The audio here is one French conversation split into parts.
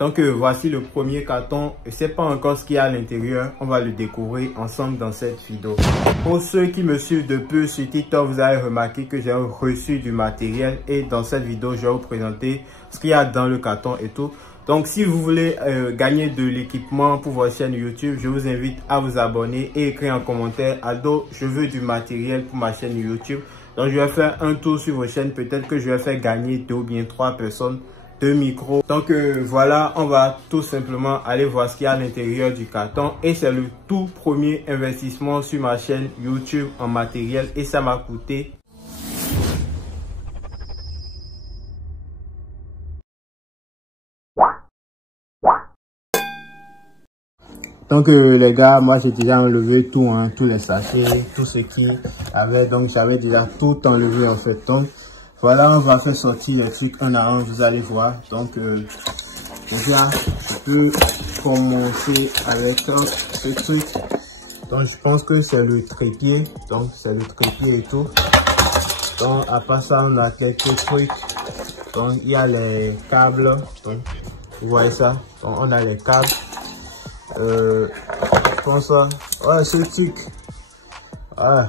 Donc voici le premier carton. Je ne sais pas encore ce qu'il y a à l'intérieur. On va le découvrir ensemble dans cette vidéo. Pour ceux qui me suivent de peu sur TikTok, vous avez remarqué que j'ai reçu du matériel. Et dans cette vidéo, je vais vous présenter ce qu'il y a dans le carton et tout. Donc si vous voulez gagner de l'équipement pour votre chaîne YouTube, je vous invite à vous abonner et écrire en commentaire: Ado, je veux du matériel pour ma chaîne YouTube. Donc je vais faire un tour sur vos chaînes. Peut-être que je vais faire gagner 2 ou bien 3 personnes de micros. Donc voilà, on va tout simplement aller voir ce qu'il y a à l'intérieur du carton. Et c'est le tout premier investissement sur ma chaîne YouTube en matériel. Et ça m'a coûté donc les gars, moi j'ai déjà enlevé tout, hein, tous les sachets, tout ce qui avait. Donc j'avais déjà tout enlevé en fait. Donc voilà, on va faire sortir les trucs un à un, vous allez voir. Donc déjà, je peux commencer avec ce truc. Donc je pense que c'est le trépied. Donc c'est le trépied et tout. Donc à part ça, on a quelques trucs. Donc il y a les câbles. Donc vous voyez ça. Donc on a les câbles. Je pense ça. Ouais, ce truc. Ouais.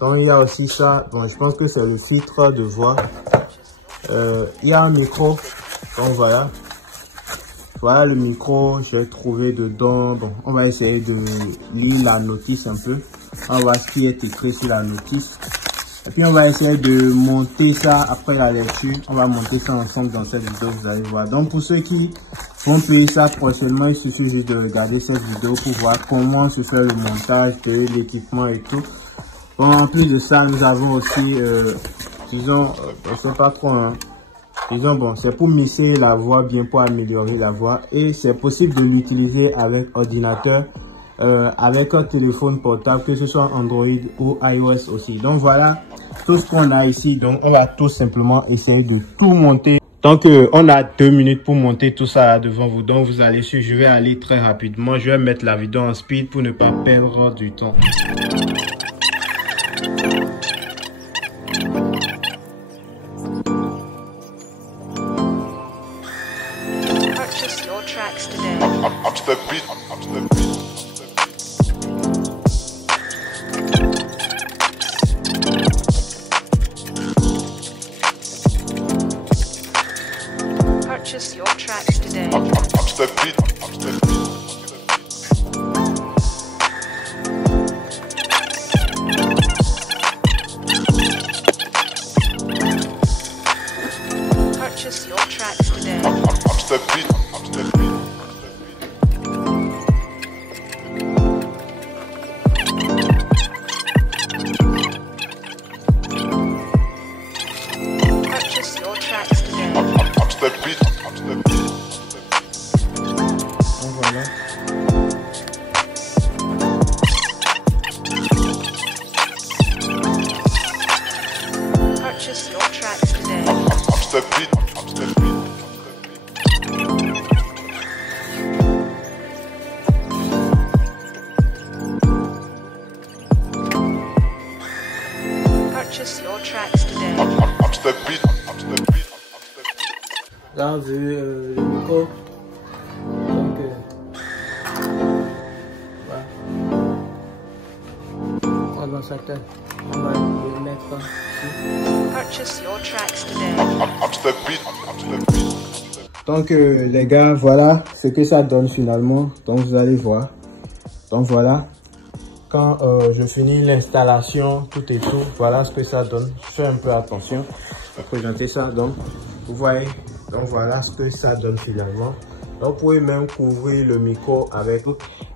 Donc il y a aussi ça. Bon, je pense que c'est le filtre de voix. Il y a un micro. Donc voilà. Voilà le micro. Je vais trouver dedans. Bon, on va essayer de lire la notice un peu. On va voir ce qui est écrit sur la notice. Et puis on va essayer de monter ça après la lecture. On va monter ça ensemble dans cette vidéo, vous allez voir. Donc pour ceux qui vont payer ça prochainement, il suffit juste de regarder cette vidéo pour voir comment se fait le montage de l'équipement et tout. Bon, en plus de ça, nous avons aussi, disons, je sais pas trop, hein. Disons, bon, c'est pour mixer la voix bien, pour améliorer la voix. Et c'est possible de l'utiliser avec ordinateur, avec un téléphone portable, que ce soit Android ou iOS aussi. Donc voilà tout ce qu'on a ici. Donc on va tout simplement essayer de tout monter. Donc on a 2 minutes pour monter tout ça là devant vous. Donc vous allez suivre, je vais aller très rapidement. Je vais mettre la vidéo en speed pour ne pas perdre du temps. Purchase your tracks today. Up to the beat, up to the beat. Purchase your tracks today. Up to the beat, up to the beat. Purchase your tracks today. Up to the beat, up to the beat. Purchase your tracks today. Up to the beat, up to the beat. Donc voilà. Purchase your tracks today. Up to the beat, up to the beat. Purchase your tracks today. Up to the beat, up to the beat. Là, vous avez le micro. Donc, voilà. On va dans sa tête. On va le mettre ici. Purchase your tracks today. Up to the beat, up to the beat. Donc les gars, voilà ce que ça donne finalement. Donc vous allez voir. Donc voilà. Quand je finis l'installation, tout et tout, voilà ce que ça donne. Je fais un peu attention à présenter ça. Donc vous voyez. Donc voilà ce que ça donne finalement. Donc vous pouvez même couvrir le micro avec.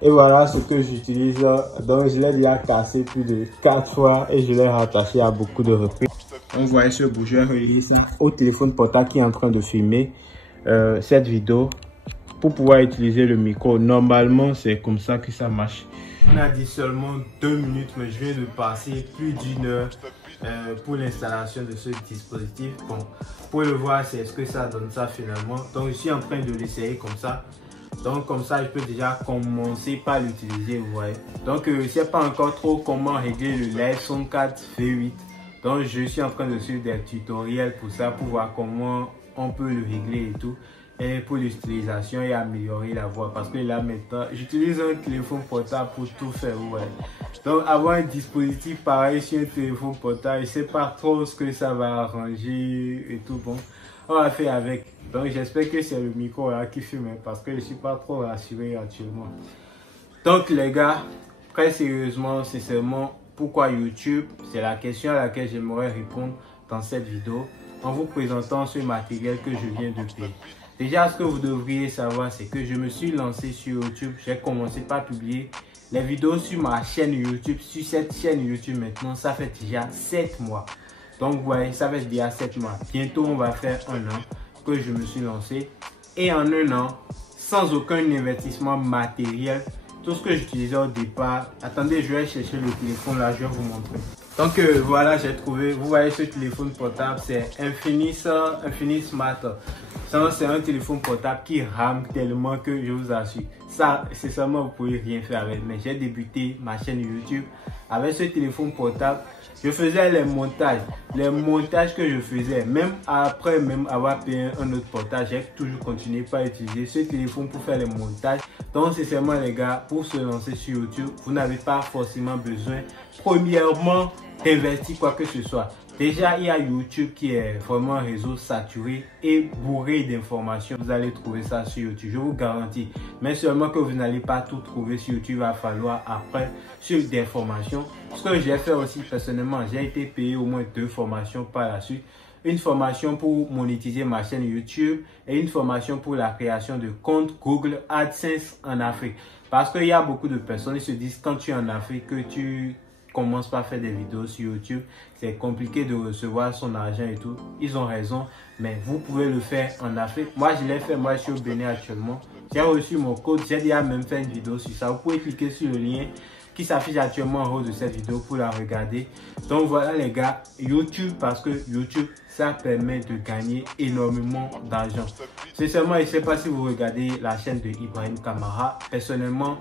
Et voilà ce que j'utilise. Donc je l'ai déjà cassé plus de 4 fois et je l'ai rattaché à beaucoup de reprises. Donc vous voyez ce bout, je vais relier ça au téléphone portable qui est en train de filmer cette vidéo pour pouvoir utiliser le micro. Normalement c'est comme ça que ça marche. On a dit seulement 2 minutes, mais je viens de passer plus d'1 heure pour l'installation de ce dispositif. Bon, vous pouvez le voir, c'est ce que ça donne ça finalement. Donc je suis en train de l'essayer comme ça. Donc comme ça, je peux déjà commencer par l'utiliser, vous voyez. Donc je ne sais pas encore trop comment régler le Live Son 4 V8. Donc je suis en train de suivre des tutoriels pour ça, pour voir comment on peut le régler et tout. et pour l'utilisation et améliorer la voix. Parce que là maintenant, j'utilise un téléphone portable pour tout faire. Ouais. Donc avoir un dispositif pareil sur un téléphone portable, je sais pas trop ce que ça va arranger et tout. Bon, on va faire avec. Donc j'espère que c'est le micro là qui filme parce que je suis pas trop rassuré actuellement. Donc les gars, très sérieusement, sincèrement, pourquoi YouTube? C'est la question à laquelle j'aimerais répondre dans cette vidéo en vous présentant ce matériel que je viens de payer. Déjà, ce que vous devriez savoir, c'est que je me suis lancé sur YouTube. J'ai commencé par publier les vidéos sur ma chaîne YouTube. Sur cette chaîne YouTube maintenant, ça fait déjà 7 mois. Donc, ouais, ça fait déjà 7 mois. Bientôt, on va faire un an que je me suis lancé. Et en un an, sans aucun investissement matériel, tout ce que j'utilisais au départ. Attendez, je vais chercher le téléphone là, je vais vous montrer. Donc voilà, j'ai trouvé. Vous voyez ce téléphone portable, c'est Infinix Smart. C'est un téléphone portable qui rame tellement que je vous assure. Ça, c'est seulement vous pouvez rien faire avec. Mais j'ai débuté ma chaîne YouTube avec ce téléphone portable. Je faisais les montages que je faisais, même après avoir payé un autre portage, j'ai toujours continué par utiliser ce téléphone pour faire les montages. Donc sincèrement les gars, pour se lancer sur YouTube, vous n'avez pas forcément besoin, premièrement, d'investir quoi que ce soit. Déjà, il y a YouTube qui est vraiment un réseau saturé et bourré d'informations. Vous allez trouver ça sur YouTube, je vous garantis. Mais seulement que vous n'allez pas tout trouver sur YouTube, il va falloir après sur des formations. Ce que j'ai fait aussi personnellement, j'ai été payé au moins 2 formations par la suite. Une formation pour monétiser ma chaîne YouTube et une formation pour la création de compte Google AdSense en Afrique. Parce qu'il y a beaucoup de personnes qui se disent quand tu es en Afrique que tu commence pas à faire des vidéos sur YouTube, c'est compliqué de recevoir son argent et tout. Ils ont raison, mais vous pouvez le faire en Afrique. Moi, je l'ai fait, moi, je suis au Bénin actuellement. J'ai reçu mon code, j'ai déjà même fait une vidéo sur ça. Vous pouvez cliquer sur le lien qui s'affiche actuellement en haut de cette vidéo pour la regarder. Donc voilà les gars, YouTube, parce que YouTube, ça permet de gagner énormément d'argent. Sincèrement, je ne sais pas si vous regardez la chaîne de Ibrahim Kamara. Personnellement,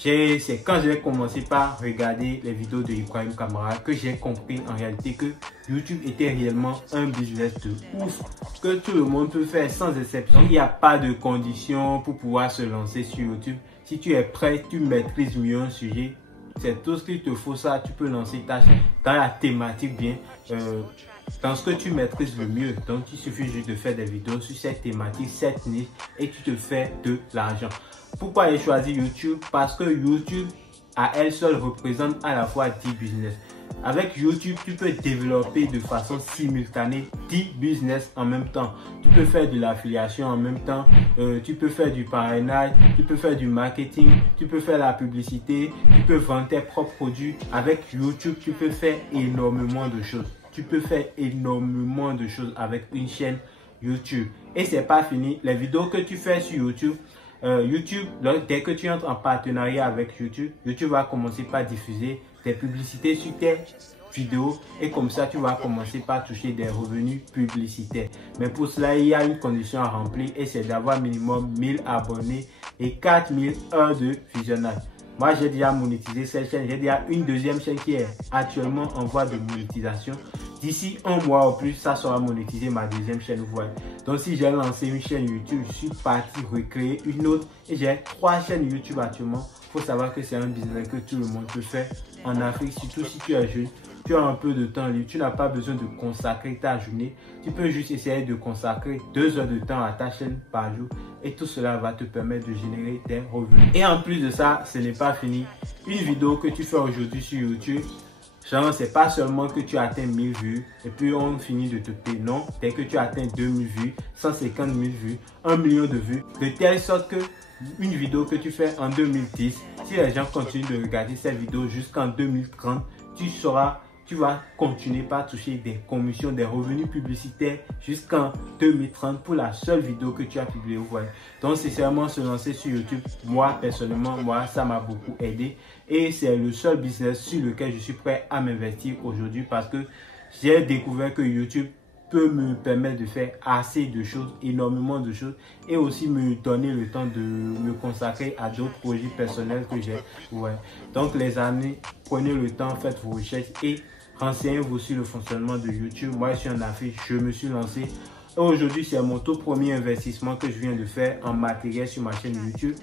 c'est quand j'ai commencé par regarder les vidéos de Ibrahim Kamara que j'ai compris en réalité que YouTube était réellement un business de ouf que tout le monde peut faire sans exception. Il n'y a pas de conditions pour pouvoir se lancer sur YouTube. Si tu es prêt, tu maîtrises mieux un sujet, c'est tout ce qu'il te faut, ça, tu peux lancer ta chaîne dans la thématique bien, dans ce que tu maîtrises le mieux. Donc il suffit juste de faire des vidéos sur cette thématique, cette niche et tu te fais de l'argent. Pourquoi j'ai choisi YouTube? Parce que YouTube à elle seule représente à la fois 10 business. Avec YouTube, tu peux développer de façon simultanée 10 business en même temps. Tu peux faire de l'affiliation en même temps, tu peux faire du parrainage, tu peux faire du marketing, tu peux faire la publicité, tu peux vendre tes propres produits. Avec YouTube, tu peux faire énormément de choses. Tu peux faire énormément de choses avec une chaîne YouTube. Et c'est pas fini. Les vidéos que tu fais sur YouTube, dès que tu entres en partenariat avec YouTube, YouTube va commencer par diffuser des publicités sur tes vidéos et comme ça tu vas commencer par toucher des revenus publicitaires. Mais pour cela, il y a une condition à remplir et c'est d'avoir minimum 1000 abonnés et 4000 heures de visionnage. Moi, j'ai déjà monétisé cette chaîne. J'ai déjà une deuxième chaîne qui est actuellement en voie de monétisation. D'ici un mois ou plus, ça sera monétisé ma deuxième chaîne. Voilà. Donc, si j'ai lancé une chaîne YouTube, je suis parti recréer une autre et j'ai 3 chaînes YouTube actuellement. Il faut savoir que c'est un business que tout le monde peut faire en Afrique, surtout si tu es jeune. Tu as un peu de temps libre, tu n'as pas besoin de consacrer ta journée. Tu peux juste essayer de consacrer 2 heures de temps à ta chaîne par jour et tout cela va te permettre de générer des revenus. Et en plus de ça, ce n'est pas fini. Une vidéo que tu fais aujourd'hui sur YouTube, genre, c'est pas seulement que tu atteins 1000 vues et puis on finit de te payer. Non, dès que tu atteins 2000 vues, 150 000 vues, 1 million de vues, de telle sorte que une vidéo que tu fais en 2010, si les gens continuent de regarder cette vidéo jusqu'en 2030, tu vas continuer par toucher des commissions, des revenus publicitaires jusqu'en 2030 pour la seule vidéo que tu as publiée. Voilà. Donc, sincèrement, se lancer sur YouTube, moi, personnellement, ça m'a beaucoup aidé. Et c'est le seul business sur lequel je suis prêt à m'investir aujourd'hui parce que j'ai découvert que YouTube peut me permettre de faire assez de choses, énormément de choses et aussi me donner le temps de me consacrer à d'autres projets personnels que j'ai. Ouais. Donc les amis, prenez le temps, faites vos recherches et renseignez-vous sur le fonctionnement de YouTube. Moi, je suis en Afrique, je me suis lancé. Aujourd'hui, c'est mon tout premier investissement que je viens de faire en matériel sur ma chaîne YouTube.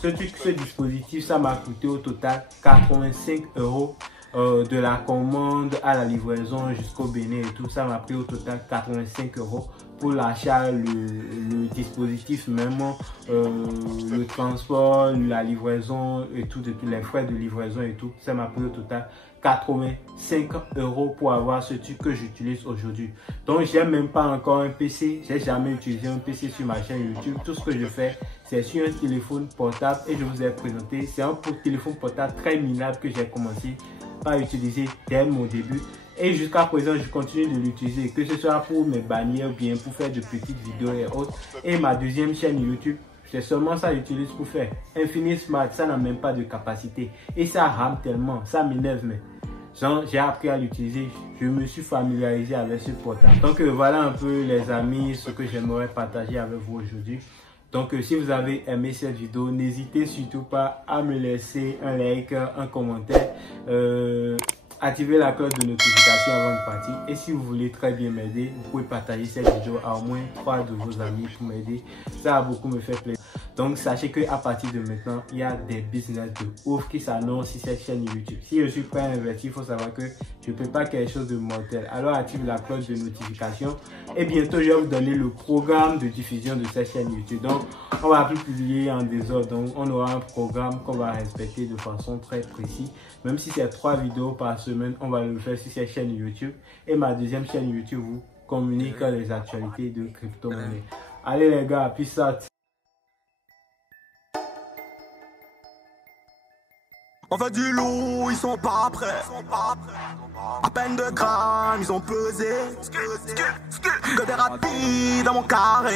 Ce dispositif, ça m'a coûté au total 85 €. De la commande à la livraison jusqu'au Bénin et tout, ça m'a pris au total 85 € pour l'achat, le dispositif même, le transport, la livraison et tout, les frais de livraison et tout, ça m'a pris au total 85 € pour avoir ce truc que j'utilise aujourd'hui. Donc j'ai même pas encore un PC, j'ai jamais utilisé un PC sur ma chaîne YouTube. Tout ce que je fais, c'est sur un téléphone portable et je vous ai présenté, c'est un téléphone portable très minable que j'ai commencé à utiliser dès mon début et jusqu'à présent je continue de l'utiliser, que ce soit pour mes bannières ou bien pour faire de petites vidéos et autres. Et ma deuxième chaîne YouTube, c'est seulement ça que j'utilise pour faire. Infinix Smart, ça n'a même pas de capacité et ça rame tellement, ça m'énerve, mais j'ai appris à l'utiliser, je me suis familiarisé avec ce portable. Donc voilà un peu les amis ce que j'aimerais partager avec vous aujourd'hui. Donc si vous avez aimé cette vidéo, n'hésitez surtout pas à me laisser un like, un commentaire, activer la cloche de notification avant de partir. Et si vous voulez très bien m'aider, vous pouvez partager cette vidéo à au moins 3 de vos amis pour m'aider. Ça va beaucoup me faire plaisir. Donc sachez qu'à partir de maintenant, il y a des business de ouf qui s'annoncent sur cette chaîne YouTube. Si je suis prêt à investir, il faut savoir que je prépare quelque chose de mortel. Alors active la cloche de notification et bientôt je vais vous donner le programme de diffusion de cette chaîne YouTube. Donc on va plus publier en désordre, donc on aura un programme qu'on va respecter de façon très précise. Même si c'est 3 vidéos par semaine, on va le faire sur cette chaîne YouTube. Et ma deuxième chaîne YouTube vous communique les actualités de crypto-monnaie. Allez les gars, peace out. On fait du loup, ils sont pas prêts. À peine de grammes, ils ont pesé. Que des rapides dans mon carré.